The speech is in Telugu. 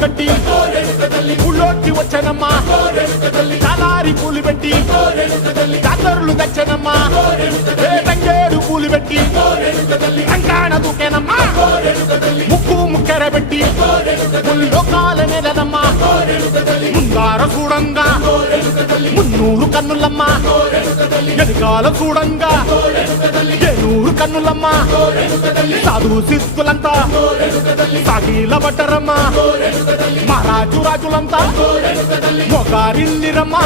కట్టి ఊళ్ళోకి వచ్చానమ్మా చాలారి పూలు పెట్టి జాతరులు తెచ్చానమ్మా తంగేడు పూలు పెట్టి రంగాణ దూకేనమ్మా ముక్కు ముక్కెర పెట్టి ముల్లోకాల నెలనమ్మా ముందార చూడంగా మున్నూరు కన్నులమ్మా ఎనకాల చూడంగా ఏనూరు కన్నులమ్మా సాధు సిద్ధులంతా సాగిల పట్టరమ్మా మహారాజు రాజులంతా మొగారిల్లిరమ్మా